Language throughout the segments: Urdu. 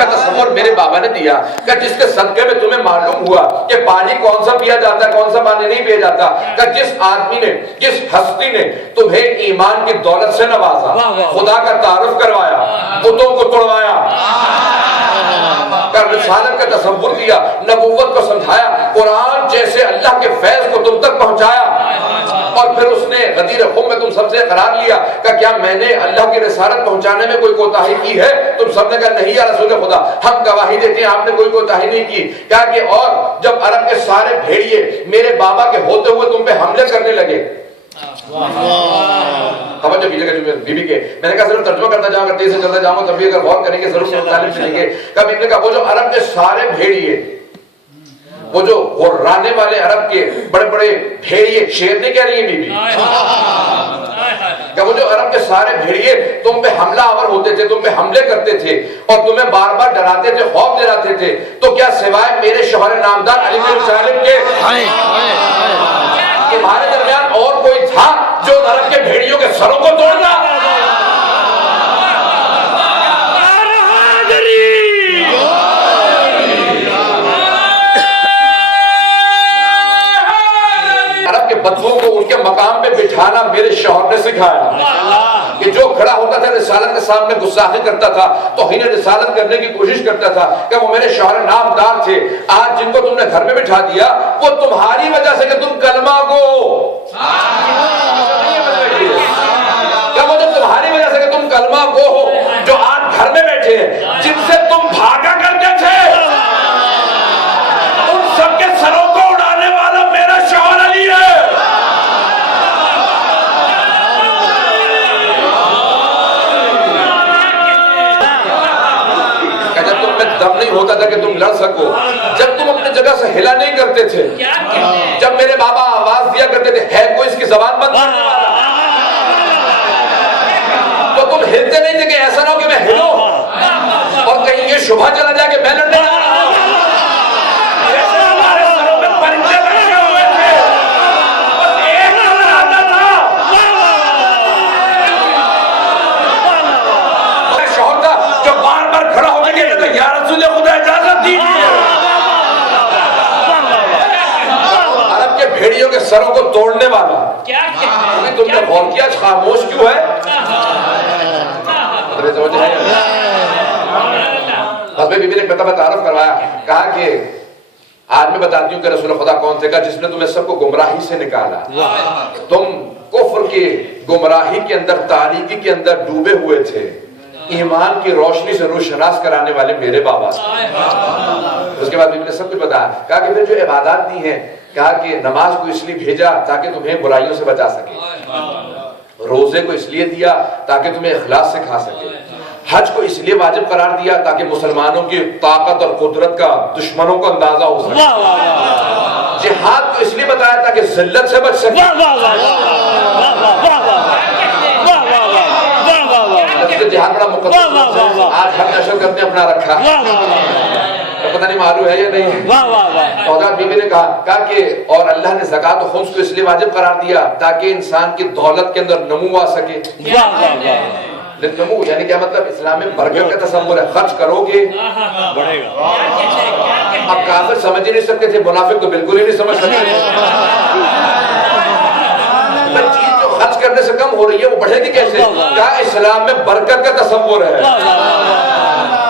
کا تصور میرے بابا نے دیا کہ جس کے صدقے میں تمہیں معلوم ہوا کہ پانی کون سا پیا جاتا ہے کون سا پانی نہیں پیا جاتا، کہ جس آدمی نے جس ہستی نے تمہیں ایمان کی دولت سے نوازا، خدا کا تعارف کروایا، بتوں کو توڑوایا، کر رسالت کا تصور دیا، نبوت کو سمجھایا، قرآن جیسے اللہ کے فیض کو تم تک پہنچایا، اور پھر اس نے غدیر خم میں تم سب سے قرار لیا کہ کیا میں نے اللہ کی رسالت پہنچانے میں کوئی کوتاہی کی ہے؟ تم سب نے کہا نہیں یا رسول خدا، ہم گواہی دیتے ہیں آپ نے کوئی کوتاہی نہیں کی۔ کیا کہ اور جب عرب کے سارے بھیڑیے میرے بابا کے ہوتے ہوئے تم پہ حملے کرنے لگے، توجہ کیجیے گا بی بی کے، میں نے کہا صرف ترجمہ کرتا جاؤں گا، تیز سے چلتا جاؤں گا، تب بھی اگر غور کریں گے ضرور مطالب ملیں گے۔ کبھی نے کہا وہ جو عرب کے سارے بھیڑیے، وہ جو غرانے والے عرب کے بڑے بڑے بھیڑیے، شیر نہیں کہہ رہی ہے بی بی، کہ وہ جو عرب کے سارے بھیڑیے تم پہ حملہ آور ہوتے تھے، تم پہ حملے کرتے تھے اور تمہیں بار بار ڈراتے تھے، خوف دلاتے تھے، تو کیا سوائے میرے شوہر نامدار علی بن طالب کے تمہارے درمیان اور کوئی تھا جو عرب کے بھیڑیوں کے سروں کو توڑنا؟ عرب کے بدبو کو ان کے مقام پہ بٹھانا میرے شوہر نے سکھایا، کہ جو کھڑا ہوتا تھا رسالت کے سامنے گستاخی کرتا تھا، توہین رسالت کرنے کی کوشش کرتا تھا، کہ وہ میرے شوہر نامدار تھے۔ آج جن کو تم نے گھر میں بٹھا دیا وہ تمہاری وجہ سے کہ تم کلمہ کو، کہ وہ جو تمہاری وجہ سے کہ تم کلمہ کو ہو، جو آج گھر میں بیٹھے ہیں، جن سے تم بھاگا کرتے تھے، ان سب کے سروں کو اڑانے والا میرا شوہر علی ہے۔ دم نہیں ہوتا تھا کہ تم لڑ سکو، جب تم اپنی جگہ سے ہلا نہیں کرتے تھے، جب میرے بابا آواز دیا کرتے تھے ہے کوئی اس کی زبان بند کرنے والا، تو تم ہلتے نہیں تھے کہ ایسا نہ ہو کہ میں ہلوں اور کہیں یہ شبہ چلا جائے کہ میں لڑنے جا رہا ہوں۔ ایسے ہمارے سروں پہ پرندے بیٹھے ہوئے تھے، بس ایک نظر آتا تھا، اور شوہر تھا جو بار بار کھڑا ہو کے کہتا تھا یا رسول خدا اجازت دیجیے۔ عرب کے بھیڑیوں کے سروں کو توڑنے والا، تم نے غور کیا خاموش کیوں ہے؟ حضرت بی بی نے مرتبہ تعارف کروایا، کہا کہ آج میں بتاتی ہوں کہ رسول خدا کون تھے، کہا جس نے تمہیں سب کو گمراہی سے نکالا، تم کفر کی گمراہی کے اندر تاریکی کے اندر ڈوبے ہوئے تھے، ایمان کی روشنی سے روشناس کرانے والے میرے بابا تھے۔ اس کے بعد بی بی نے سب کچھ بتایا، کہا کہ پھر جو عبادات دی ہیں، کہا کہ نماز کو اس لیے بھیجا تاکہ تمہیں برائیوں سے بچا سکے، روزے کو اس لیے دیا تاکہ تمہیں اخلاص سکھا سکے، حج کو اس لیے واجب قرار دیا تاکہ مسلمانوں کی طاقت اور قدرت کا دشمنوں کو اندازہ ہو سکے، جہاد کو اس لیے بتایا تاکہ ذلت سے بچ سکے، جہاد بڑا مقدس، آج ہم نشر کرتے اپنا رکھا، پتہ نہیں معلوم ہے یا نہیں۔ حضرت بی بی نے کہا کہ اور اللہ نے زکوٰۃ و خمس کو اس لیے واجب قرار دیا تاکہ انسان کی دولت کے اندر نمو آ سکے، نمو یعنی کیا مطلب؟ اسلام میں برکت کا تصور ہے، خرچ کرو گے بڑھے گا۔ اب کافر سمجھ ہی نہیں سکتے تھے، منافق تو بالکل ہی نہیں سمجھ سکتے تھے، چیز جو خرچ کرنے سے کم ہو رہی ہے وہ بڑھے گی کیسے؟ کہا اسلام میں برکت کا تصور ہے۔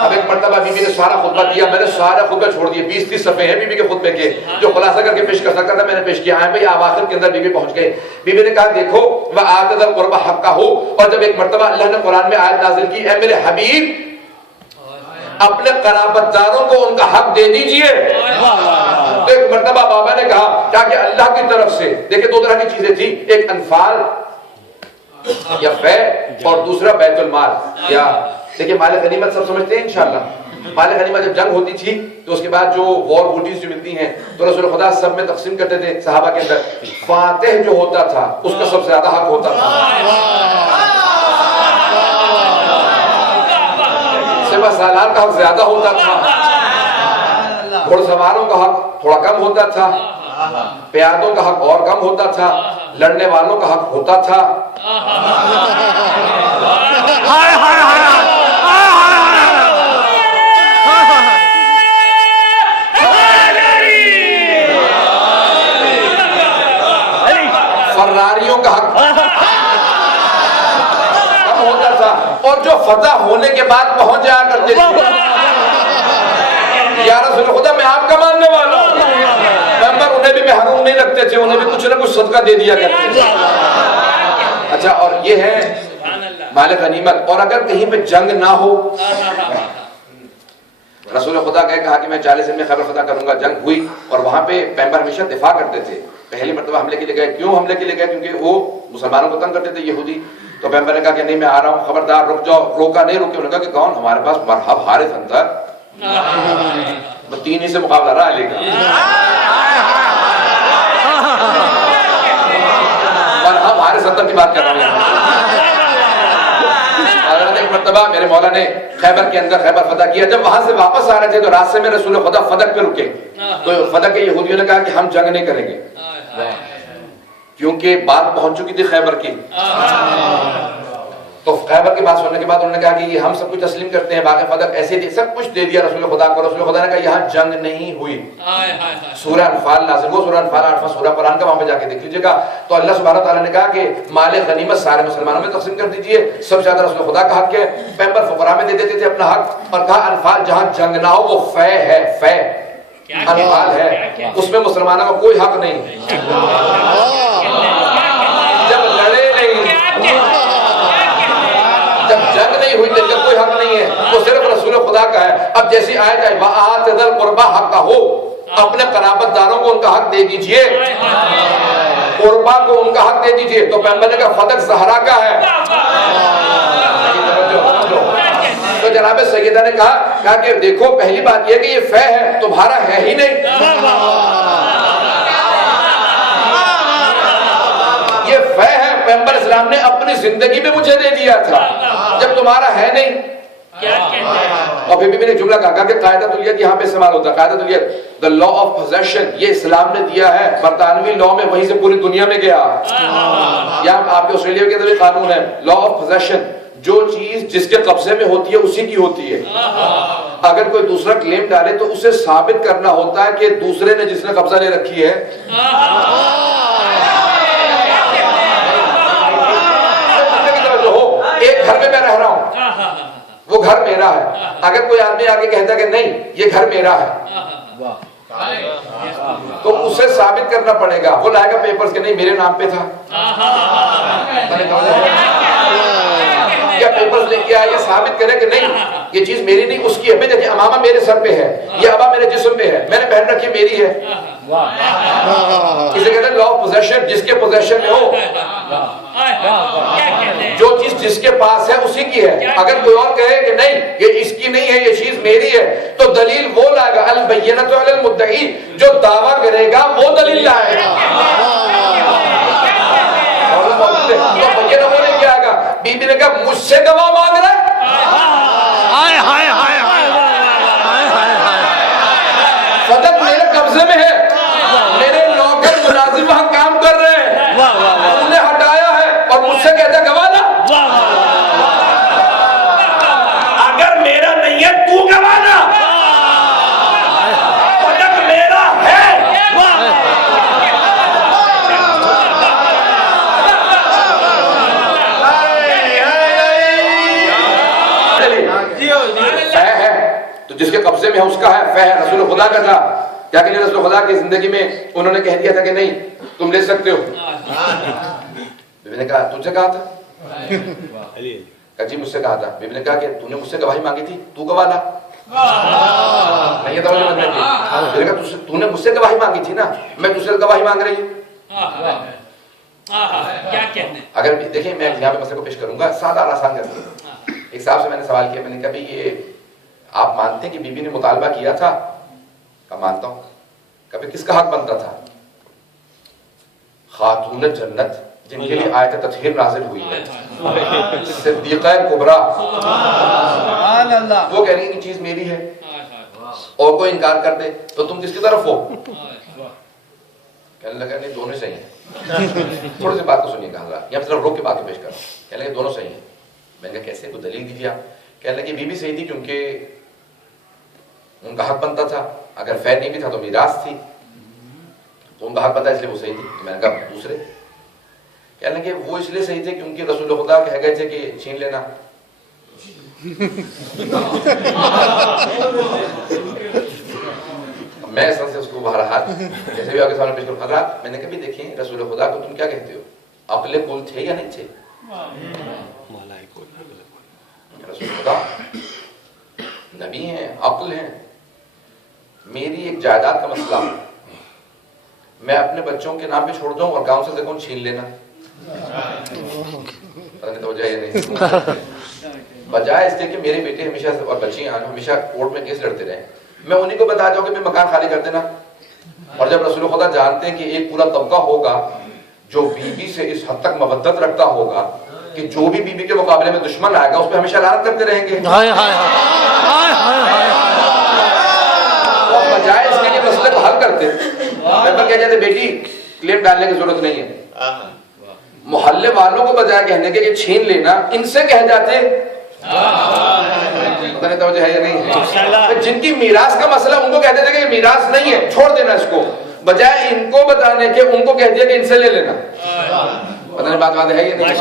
اب ایک مرتبہ بی بی نے سارا خطبہ دیا، میں نے سارا خطبہ چھوڑ دیا، 20-30 صفحے ہیں بی بی کے خطبے کے، جو خلاصہ کر کے پیش کر سکتا تھا میں نے پیش کیا ہے۔ بھئی اواخر کے اندر بی بی پہنچ گئے، بی بی نے کہا دیکھو وَآتَ ذَا الْقُرْبَىٰ حَقَّهُ، اور جب ایک مرتبہ اللہ نے قرآن میں آیت نازل کی اے میرے حبیب اپنے قرابت داروں کو ان کا حق دے دیجئے، تو ایک مرتبہ بابا نے کہا تاکہ اللہ کی طرف سے، دیکھیں دو طرح کی چیزیں تھیں، ایک انفال یا بے اور دوسرا بیت المال، یا دیکھیں مال غنیمت سب سمجھتے ہیں انشاءاللہ، مال غنیمت جب جنگ ہوتی تھی تو اس کے بعد جو وار بوٹیز جو ملتی ہیں تو رسول خدا سب میں تقسیم کرتے تھے صحابہ کے اندر، فاتح جو ہوتا تھا اس کا سب سے زیادہ حق ہوتا تھا، سپہ سالار کا حق زیادہ ہوتا تھا، گھوڑ سواروں کا حق تھوڑا کم ہوتا تھا، پیادوں کا حق اور کم ہوتا تھا، لڑنے والوں کا حق ہوتا تھا۔ فتح ہونے کے بعد پہنچ جایا کرتے تھے، یا رسول خدا میں آپ کا ماننے والا ہوں، پیغمبر انہیں بھی محروم نہیں رکھتے تھے، انہیں بھی کچھ نہ کچھ صدقہ دے دیا کرتے تھے۔ اچھا، اور یہ ہے مال غنیمت۔ اور اگر کہیں پہ جنگ نہ ہو، رسول خدا نے کہا کہ میں 40 دن میں خیبر فتح کروں گا، جنگ ہوئی اور وہاں پہ پیغمبر ہمیشہ دفاع کرتے تھے۔ پہلی مرتبہ حملے کے لیے گئے، کیوں حملے کے لیے گئے؟ کیونکہ وہ مسلمانوں کو تنگ کرتے تھے یہودی۔ تو پیغمبر نے کہا کہ نہیں میں آ رہا ہوں، خبردار رک جاؤ۔ روکا نہیں، رکے، انہوں نے کہا کہ کون؟ ہمارے پاس مرحب حارث انتر، 3 ہی سے مقابلہ رہا علی کا، مرحب حارث انتر کی بات کر رہا ہوں۔ ایک مرتبہ میرے مولا نے خیبر کے اندر خیبر فتح کیا، جب وہاں سے واپس آ رہے تھے تو راستے میں رسول خدا فدق پہ رکے، تو فدق کے یہودیوں نے کہا کہ ہم جنگ نہیں کریں گے، کیونکہ بات پہنچ چکی تھی خیبر کی۔ تو خیبر کی بات سننے کے بعد انہوں نے کہا کہ یہ ہم سب کچھ تسلیم کرتے ہیں، باقی فدق ایسے سب کچھ دے دیا رسول خدا کو۔ رسول خدا نے کہا یہاں جنگ نہیں ہوئی۔ سورہ انفال نازل، وہ سورہ انفال 8واں سورہ قرآن کا، وہاں پہ جا کے دیکھ لیجیے گا۔ تو اللہ سبحانہ تعالیٰ نے کہا کہ مال غنیمت سارے مسلمانوں میں تقسیم کر دیجئے، سب سے زیادہ رسول خدا کا حق ہے، پیغمبر فقراء میں دے دیتے تھے اپنا حق، اور کہا انفال جہاں جنگ نہ ہو وہ فے ہے، فے انفال ہے، اس میں مسلمانوں کا کوئی حق نہیں، جب لڑے نہیں، جب جنگ نہیں ہوئی تو ان کا کوئی حق نہیں ہے، وہ صرف رسول خدا کا ہے۔ اب جیسی آیت ہے وَآتِ ذَا الْقُرْبَى حَقَّهُ، اپنے قرابت داروں کو ان کا حق دے دیجئے، قربا کو ان کا حق دے دیجئے۔ تو پیغمبر نے کہا فدق زہرا کا ہے۔ تو جناب سیدہ نے کہا کہ دیکھو پہلی بات یہ کہ یہ فے ہے، تمہارا ہے ہی نہیں، یہ فے ہے، پیغمبر اسلام نے اپنی زندگی میں مجھے دے دیا تھا، جب تمہارا ہے نہیں۔ اور پھر بھی میں نے جملہ کہا کہ قاعدۃ الید یہاں پہ استعمال ہوتا ہے، قاعدۃ الید the law of possession، یہ اسلام نے دیا ہے، برطانوی لاء میں وہیں سے پوری دنیا میں گیا، یا آپ کے آسٹریلیا کے اندر قانون ہے law of possession، جو چیز جس کے قبضے میں ہوتی ہے اسی کی ہوتی ہے۔ اگر کوئی دوسرا کلیم ڈالے تو اسے ثابت کرنا ہوتا ہے کہ دوسرے نے جس نے قبضہ لے رکھی ہے، ایک گھر میں رہ رہا ہوں، وہ گھر میرا ہے، اگر کوئی آدمی آگے کہتا ہے کہ نہیں یہ گھر میرا ہے، تو اسے ثابت کرنا پڑے گا، وہ لائے گا پیپرز کہ نہیں میرے نام پہ تھا، کیا پیپرز لے کے آیا، یہ ثابت کرے کہ نہیں یہ چیز میری نہیں اس کی ہے، میں دیکھیں امامہ میرے سر پہ ہے، یہ ابا میرے جسم پہ ہے، میں نے پہن رکھی میری ہے، اسے کہتے ہیں لا آف پوزیشن، جس کے پوزیشن میں ہو، جو چیز جس کے پاس ہے اسی کی ہے۔ اگر کوئی اور کہے کہ نہیں یہ اس کی نہیں ہے یہ چیز میری ہے، تو دلیل وہ لائے گا، البینۃ علی المدعی، جو دعویٰ کرے گا وہ دلیل لائے گا۔ تو بینہ وہ لے کے آئے گا، بی بی نے کہا مجھ سے گواہ مانگ رہا ہے، فدق میرے قبضے میں ہے، میرے نوکر ملازم وہاں کام کر رہے ہیں، انہیں ہٹایا ہے اور مجھ سے کہتا ہے گواہ لا، اگر میرا نہیں ہے تو گواہ لا، فدق میرا ہے۔ تو جس کے قبضے میں ہے اس کا ہے، فے ہے، رسول خدا کا تھا، کیا کہ رسول خدا کی زندگی میں انہوں نے کہہ دیا تھا کہ نہیں تم لے سکتے ہو، بیوی نے کہا تجھ سے کہا تھا، کہا جی مجھ سے کہا تھا، بیوی نے کہا کہ تو نے مجھ سے گواہی مانگی تھی، تو گواہ لا، نہیں یہ توجہ مت کرتی، بیوی نے کہا تو نے مجھ سے گواہی مانگی تھی نا، میں تجھ سے گواہی مانگ رہی ہوں۔ اگر دیکھیں میں یہاں پہ مسئلے کو پیش کروں گا سادہ آسان کر کے، ایک صاحب سے میں نے سوال کیا، میں نے کہا بھئی یہ آپ مانتے ہیں کہ بی بی نے مطالبہ کیا تھا؟ کہا مانتا ہوں۔ کبھی کس کا حق بنتا تھا؟ خاتون جنت جن کے لیے آیت تطہیر نازل ہوئی ہے، صدیقہ کبریٰ، وہ کہہ رہی ہیں کہ چیز میری ہے اور کوئی انکار کر دے تو تم کس کی طرف ہو؟ کہنے لگا نہیں دونوں صحیح ہیں۔ تھوڑی سی بات کو سنیے گا حضرات، یہاں طرف روک کے باتیں پیش کر رہا ہوں۔ کہنے لگے دونوں صحیح ہیں۔ میں نے کہا کیسے، کوئی دلیل دیجیے آپ؟ کہنے لگے بی بی صحیح تھی کیونکہ ان کا حق بنتا تھا، اگر فے نہیں بھی تھا تو میراث تھی، تو ان کا حق بنتا اس لیے وہ صحیح تھی۔ میں نے کہا دوسرے؟ کہنے لگے وہ اس لیے صحیح تھے کیونکہ رسول خدا کہہ گئے تھے کہ چھین لینا، میں اصل سے اس کو بہرحال جیسے بھی آگے سامنے پیش کروں، حضرات میں نے کبھی دیکھیں رسول خدا کو تم کیا کہتے ہو، عقل کل تھے یا نہیں تھے؟ رسول خدا نبی ہیں، عقل ہیں. میری ایک جائیداد کا مسئلہ، میں اپنے بچوں کے نام پہ چھوڑ دوں اور گاؤں سے سے کون چھین لینا، توجہ یہ نہیں، بجائے اس کے کہ میرے بیٹے ہمیشہ اور بچیاں ہمیشہ کورٹ میں کیس لڑتے رہے، میں انہیں کو بتا جاؤں کہ میں مکان خالی کر دینا. اور جب رسول خدا جانتے ہیں کہ ایک پورا طبقہ ہوگا جو بیوی سے اس حد تک مودت رکھتا ہوگا کہ جو بھی بیوی کے مقابلے میں دشمن آئے گا اس پہ ہمیشہ لعنت کرتے رہیں گے، بجائے اس کے لیے مسئلے کو حل کرتے ممبر کہہ جاتے بیٹی کلیم ڈالنے کی ضرورت نہیں ہے، محلے والوں کو بجائے کہنے کے چھین لینا ان سے کہہ جاتے. پتہ نہیں توجہ ہے یا نہیں ہے. جن کی میراث کا مسئلہ ان کو کہتے تھے کہ میراث نہیں ہے چھوڑ دینا اس کو، بجائے ان کو بتانے کے ان کو کہہ دیا کہ ان سے لے لینا. پتہ نہیں بات ہے یا نہیں.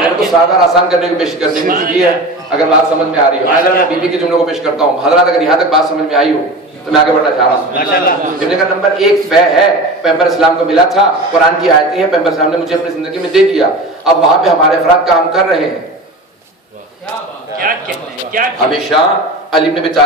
میں کو سادہ آسان کرنے کی کوشش کرنے کی ہے اگر بات سمجھ میں آ رہی ہو. آج میں بیوی کے جملوں کو پیش کرتا ہوں، حضرات اگر یہاں تک بات سمجھ میں آئی ہو تو میں آگے بڑھنا چاہ رہا ہوں. جملے کا نمبر 1 فے ہے، پیغمبر اسلام کو ملا تھا، قرآن کی آیتیں ہیں، پیغمبر اسلام نے مجھے اپنی زندگی میں دے دیا، اب وہاں پہ ہمارے افراد کام کر رہے ہیں. ہمیشہ علی بن ابی طالب